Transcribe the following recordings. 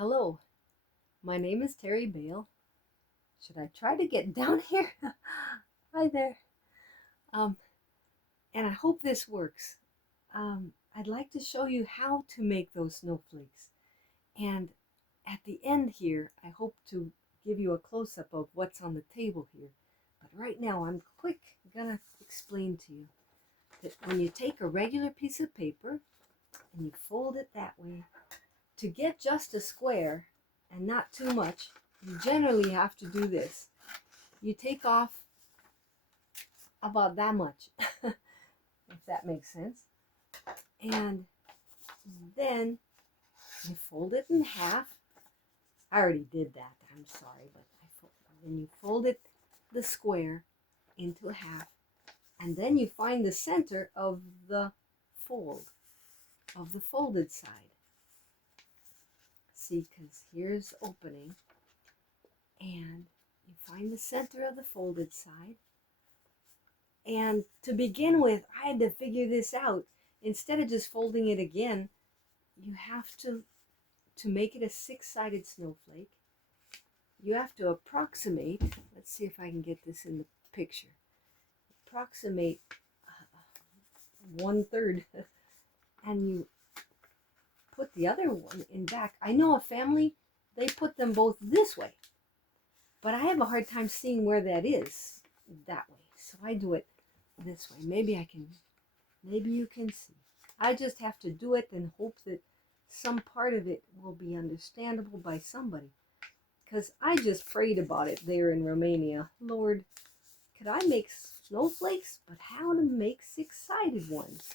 Hello, my name is Terry Bale. Should I try to get down here? Hi there. Um, and I hope this works. I'd like to show you how to make those snowflakes. And at the end here, I hope to give you a close-up of what's on the table here. But right now, I'm gonna explain to you that when you take a regular piece of paper and you fold it that way, to get just a square and not too much, you generally have to do this. You take off about that much, if that makes sense. And then you fold it in half. I already did that, I'm sorry, but then you fold it, the square, into half. And then you find the center of the fold, of the folded side. See, because here's opening. And you find the center of the folded side. And to begin with, I had to figure this out. Instead of just folding it again, you have to make it a six-sided snowflake, you have to approximate, let's see if I can get this in the picture, approximate 1/3, and you put the other one in back. I know a family, they put them both this way, but I have a hard time seeing where that is that way. So I do it this way. Maybe you can see. I just have to do it and hope that some part of it will be understandable by somebody. Because I just prayed about it there in Romania. Lord, could I make snowflakes? But how to make six-sided ones?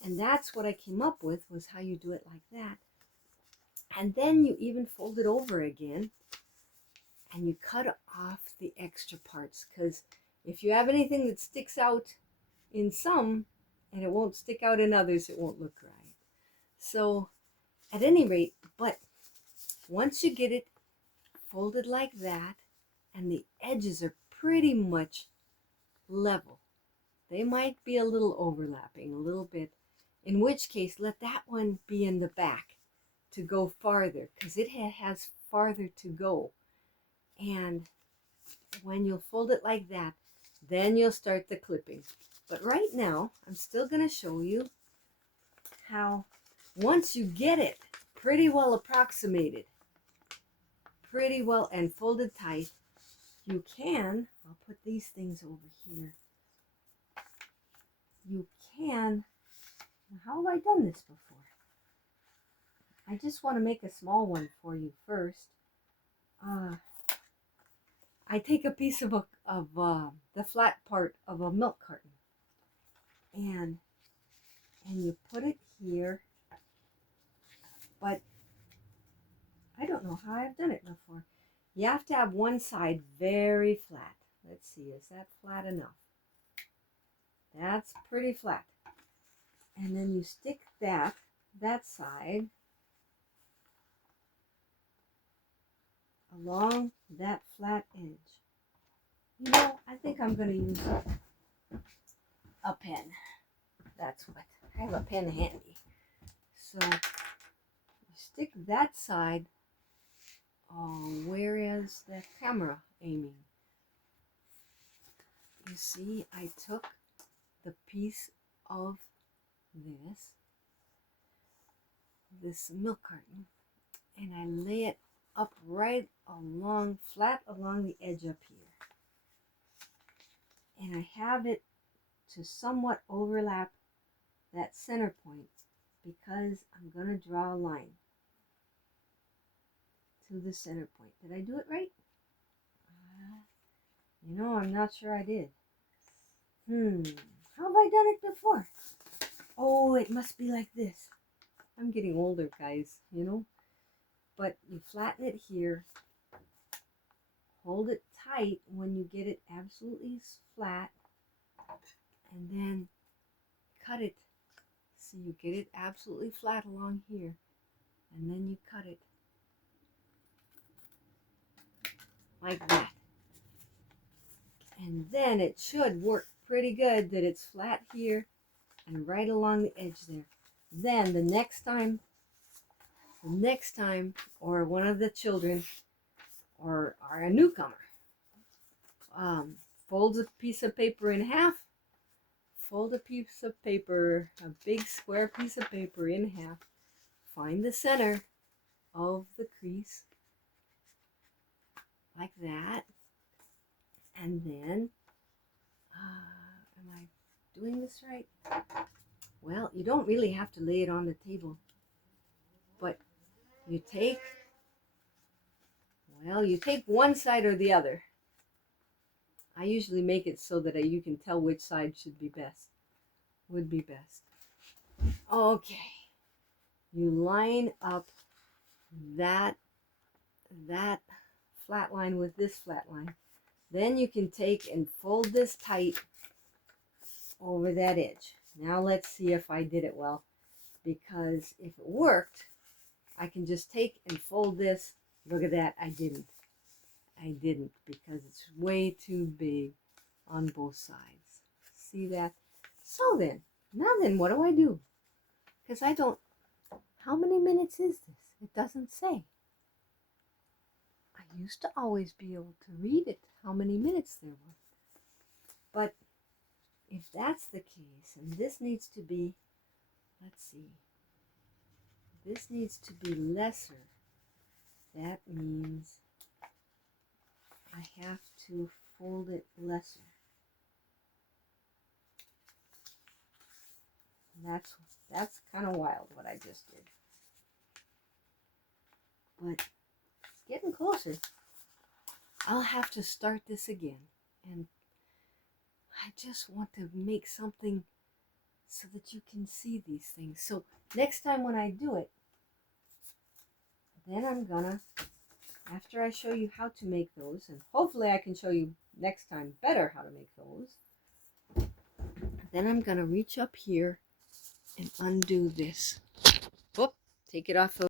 And that's what I came up with, was how you do it like that. And then you even fold it over again and you cut off the extra parts, because if you have anything that sticks out in some and it won't stick out in others, it won't look right. So at any rate, but once you get it folded like that and the edges are pretty much level, they might be a little overlapping, a little bit, in which case let that one be in the back to go farther, because it has farther to go. And when you'll fold it like that, then you'll start the clipping. But right now, I'm still going to show you how, once you get it pretty well approximated, pretty well and folded tight, you can, I'll put these things over here, you can, how have I done this before? I just want to make a small one for you first. I take a piece of the flat part of a milk carton, and you put it here, but I don't know how I've done it before. You have to have one side very flat. Let's see, is that flat enough? That's pretty flat. And then you stick that side along that flat edge. You know, I think I'm going to use a pen. That's what. I have a pen handy. So you stick that side. Where is the camera aiming? You see, I took the piece of this milk carton, and I lay it up right along, flat along the edge up here. And I have it to somewhat overlap that center point, because I'm going to draw a line to the center point. Did I do it right? You know, I'm not sure I did. How have I done it before? Oh, it must be like this. I'm getting older, guys, you know. But you flatten it here. Hold it tight when you get it absolutely flat. And then cut it. So you get it absolutely flat along here. And then you cut it like that. And then it should work pretty good that it's flat here and right along the edge there. Then the next time the next time, or one of the children, or a newcomer, folds a piece of paper in half, fold a piece of paper, a big square piece of paper in half, find the center of the crease, like that, and then, am I doing this right? Well, you don't really have to lay it on the table, but you take one side or the other. I usually make it so that you can tell which side would be best. Okay, you line up that flat line with this flat line. Then you can take and fold this tight over that edge. Now let's see if I did it well, because if it worked, I can just take and fold this. Look at that, I didn't because it's way too big on both sides. See that? So then, what do I do? Because I don't, how many minutes is this? It doesn't say. I used to always be able to read it, how many minutes there were. But if that's the case, and this needs to be, let's see, this needs to be lesser, that means I have to fold it lesser. That's kind of wild what I just did. But it's getting closer. I'll have to start this again. And I just want to make something so that you can see these things. So next time when I do it, then I'm gonna, after I show you how to make those, and hopefully I can show you next time better how to make those, then I'm gonna reach up here and undo this. Whoop, take it off of